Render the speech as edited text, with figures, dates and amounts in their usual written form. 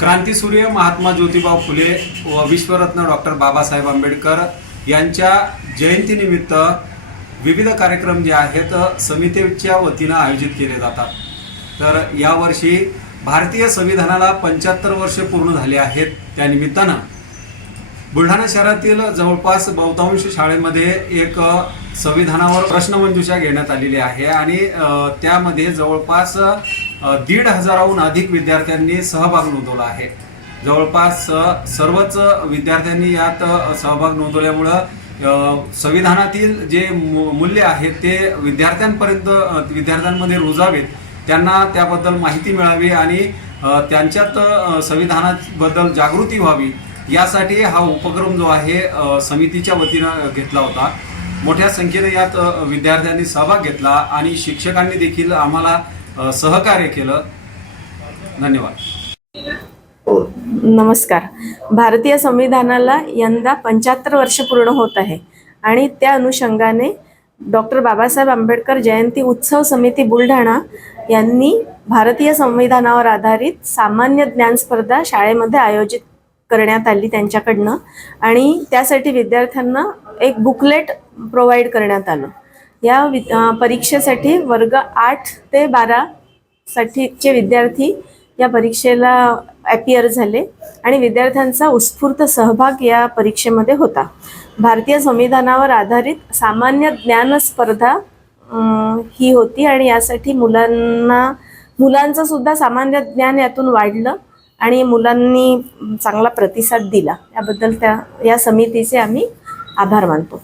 क्रांतीसूर्य महात्मा ज्योतिबा फुले व विश्वरत्न डॉक्टर बाबासाहेब आंबेडकर यांच्या जयंतीनिमित्त विविध कार्यक्रम जे आहेत समितीच्या वतीनं आयोजित केले जातात। तर यावर्षी भारतीय संविधानाला 75 वर्षे पूर्ण झाले आहेत। त्यानिमित्तानं बुलढाणा शहरातील जवळपास बहुतांश शाळेमध्ये एक संविधानावर प्रश्नमंजुषा घेण्यात आलेली आहे आणि त्यामध्ये जवळपास 1,500हून अधिक विद्यार्थ्यांनी सहभाग नोंदवला आहे। जवळपास सर्वच विद्यार्थ्यांनी यात सहभाग नोंदवल्यामुळं संविधानातील जे मूल्य आहेत ते विद्यार्थ्यांमध्ये रुजावेत, त्यांना त्याबद्दल माहिती मिळावी आणि त्यांच्यात संविधानाबद्दल जागृती व्हावी यासाठी हा उपक्रम जो आहे समितीच्या वतीनं घेतला होता। मोठ्या संख्येने यात विद्यार्थ्यांनी सहभाग घेतला आणि शिक्षकांनी देखील आम्हाला सहकार्य केलं। धन्यवाद। नमस्कार। भारतीय संविधानाला यंदा 75 वर्ष पूर्ण होत आहे आणि त्या अनुषंगाने डॉक्टर बाबासाहेब आंबेडकर जयंती उत्सव समिती बुलढाणा यांनी भारतीय संविधानावर आधारित सामान्य ज्ञान स्पर्धा शाळेमध्ये आयोजित करण्यात आली त्यांच्याकडनं आणि त्यासाठी विद्यार्थ्यांना एक बुकलेट प्रोव्हाइड करण्यात आलं। या परीक्षेसाठी वर्ग 8 ते 12 साठीचे विद्यार्थी या परीक्षेला ॲपियर झाले आणि विद्यार्थ्यांचा उत्स्फूर्त सहभाग या परीक्षेमध्ये होता। भारतीय संविधानावर आधारित सामान्य ज्ञान स्पर्धा ही होती आणि यासाठी मुलांचं सुद्धा सामान्य ज्ञान यातून वाढलं आणि मुलांनी चांगला प्रतिसाद दिला। याबद्दल या समितीचे आम्ही आभार मानतो।